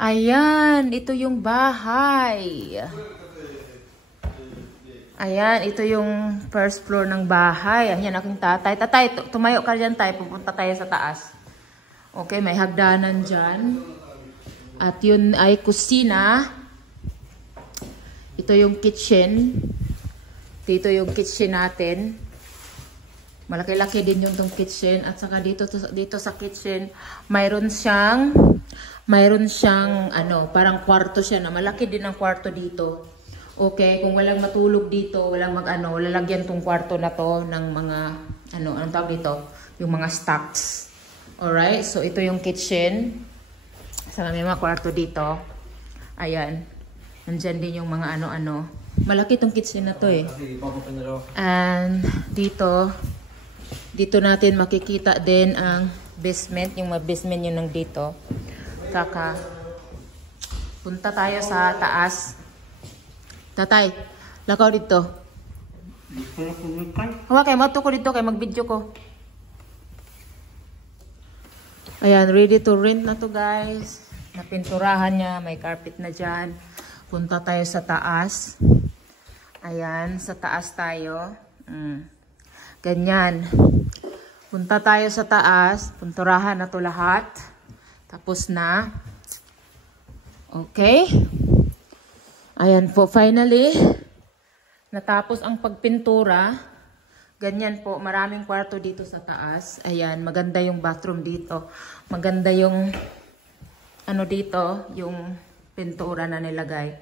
Ayan, ito yung bahay. Ayan, ito yung first floor ng bahay. Ayan, aking tatay. Tatay, tumayo ka dyan tayo. Pupunta tayo sa taas. Okay, may hagdanan dyan. At yun ay kusina. Ito yung kitchen. Dito yung kitchen natin. Malaki-laki din yung tong kitchen. At saka dito sa kitchen, mayroon siyang parang kwarto siya na malaki din ang kwarto dito. Okay, kung walang matulog dito, walang lalagyan tong kwarto na to ng mga, anong tawag dito? Yung mga stocks. Alright, so ito yung kitchen. Saka may mga kwarto dito. Ayan. Nandyan din yung mga ano-ano. Malaki tong kitchen na to eh. And dito natin makikita din ang basement. Yung mga basement yun nandito. Saka, punta tayo sa taas. Tatay, lakaw dito. Hawa kayo, mato ko dito kay mag-video ko. Ayan, ready to rent na to guys. Napinturahan niya, may carpet na dyan. Punta tayo sa taas. Ayan, sa taas tayo. Ganyan. Punta tayo sa taas. Pinturahan na to lahat. Tapos na. Okay. Ayan po, finally, natapos ang pagpintura. Ganyan po, maraming kwarto dito sa taas. Ayan, maganda yung bathroom dito. Maganda yung, dito, yung pintura na nilagay.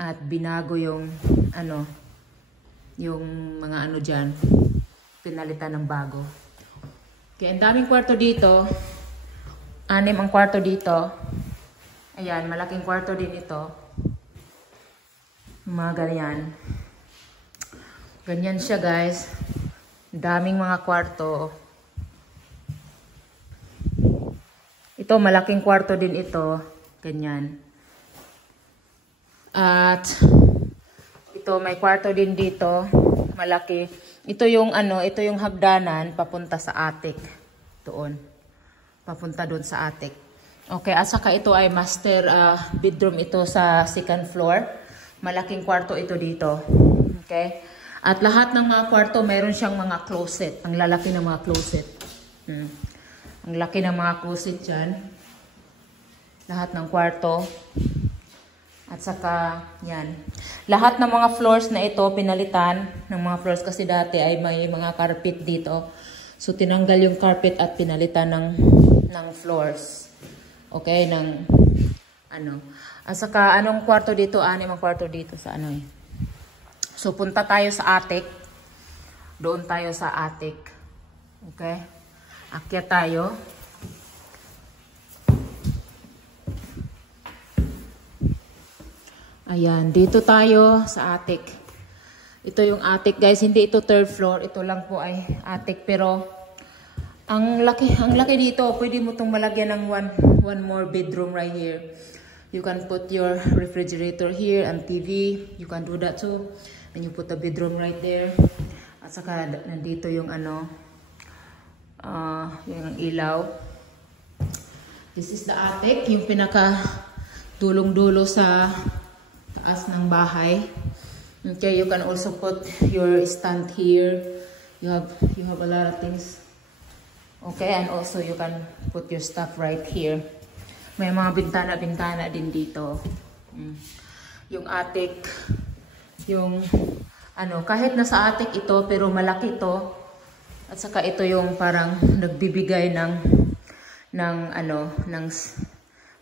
At binago yung, yung mga dyan, pinalitan ng bago. Okay, ang daming kwarto dito. 6 ang kwarto dito. Ayan, malaking kwarto din ito. Mga ganyan. Ganyan siya guys. Daming mga kwarto. Ito malaking kwarto din ito. Ganyan. At ito may kwarto din dito. Malaki. Ito yung ito yung hagdanan papunta sa attic. Doon. Papunta doon sa attic. Okay, at saka ito ay master bedroom ito sa second floor. Malaking kwarto ito dito. Okay? At lahat ng mga kwarto, mayroon siyang mga closet. Ang lalaki ng mga closet. Ang laki ng mga closet dyan. Lahat ng kwarto. At saka, yan. Lahat ng mga floors na ito, pinalitan ng mga floors. Kasi dati ay may mga carpet dito. So, tinanggal yung carpet at pinalitan ng floors. Okay? At saka, anong kwarto dito? 6 ang kwarto dito sa So, punta tayo sa attic. Doon tayo sa attic. Okay? Akyat tayo. Ayan, dito tayo sa attic. Ito yung attic, guys. Hindi ito third floor. Ito lang po ay attic. Pero, ang laki dito. Pwede mo itong malagyan ng one more bedroom right here. You can put your refrigerator here and TV. You can do that too. And you put a bedroom right there. At saka nandito yung yung ilaw. This is the attic. Yung pinaka dulong-dulo sa taas ng bahay. Okay, you can also put your stand here. You have a lot of things. Okay, and also you can put your stuff right here. May mga bintana-bintana din dito. Yung attic, yung kahit nasa attic ito, pero malaki ito. At saka ito yung parang nagbibigay ng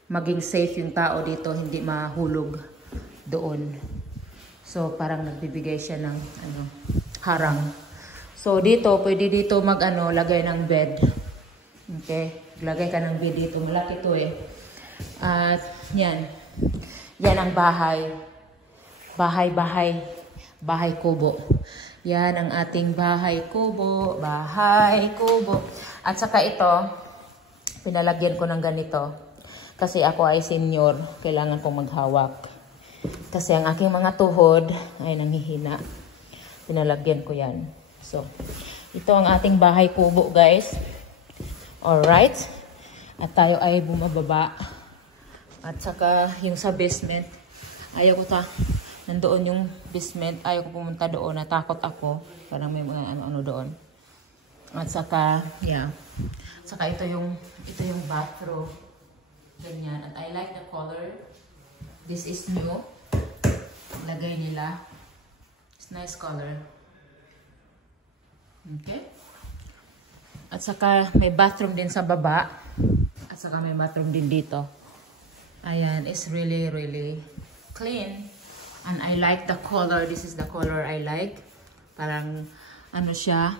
maging safe yung tao dito, hindi mahulog doon. So parang nagbibigay siya ng harang. So dito, pwede dito lagay ng bed. Okay? Lagay ka ng bed dito. Malaki ito eh. At yan. Yan ang bahay. Bahay kubo. Yan ang ating bahay kubo. Bahay kubo. At saka ito, pinalagyan ko ng ganito. Kasi ako ay senior. Kailangan kong maghawak. Kasi ang aking mga tuhod ay nanghihina. Pinalagyan ko yan. So, ito ang ating bahay kubo, guys. Alright. At tayo ay bumababa. At saka yung sa basement, ayaw ko nandoon yung basement, ayaw ko pumunta doon, natakot ako. Parang may mga ano-ano doon. At saka, yeah. Saka ito yung bathroom. Ganyan. At I like the color. This is new. Lagay nila. It's nice color. Okay. At saka may bathroom din sa baba. At saka may bathroom din dito. Ayan, it's really, really clean. And I like the color. This is the color I like. Parang, ano siya,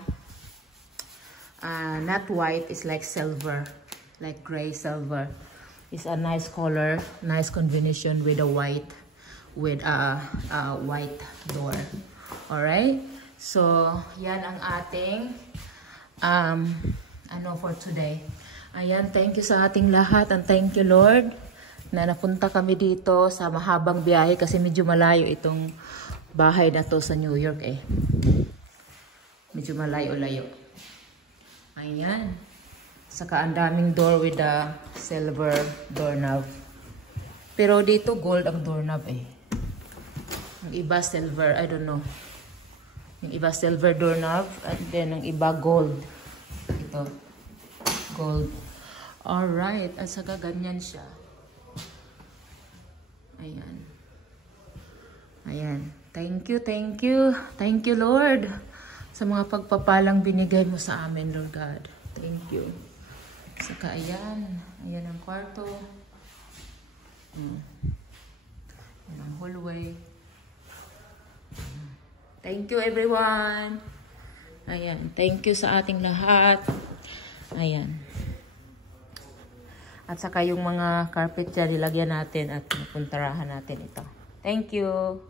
not white, it's like silver. Like gray silver. It's a nice color. Nice combination with a white. With a white door. Alright? So, yan ang ating, for today. Ayan, thank you sa ating lahat. And thank you, Lord, na napunta kami dito sa mahabang biyahe kasi medyo malayo itong bahay na to sa New York eh. Medyo malayo-layo. Ayan. Saka ang daming door with the silver doorknob. Pero dito gold ang doorknob eh. Ang iba silver, I don't know. Yung iba silver doorknob and then ang iba gold. Ito. Gold. Alright. At saka ganyan siya. Ayan. Ayan. Thank you, thank you. Thank you, Lord, sa mga pagpapalang binigay mo sa amin, Lord God. Thank you. Saka ayan. Ayan ang kwarto. Ayan ang hallway. Thank you, everyone. Ayan. Thank you sa ating lahat. Ayan. At saka yung mga carpet dyan, ilagyan natin at puntarahan natin ito. Thank you.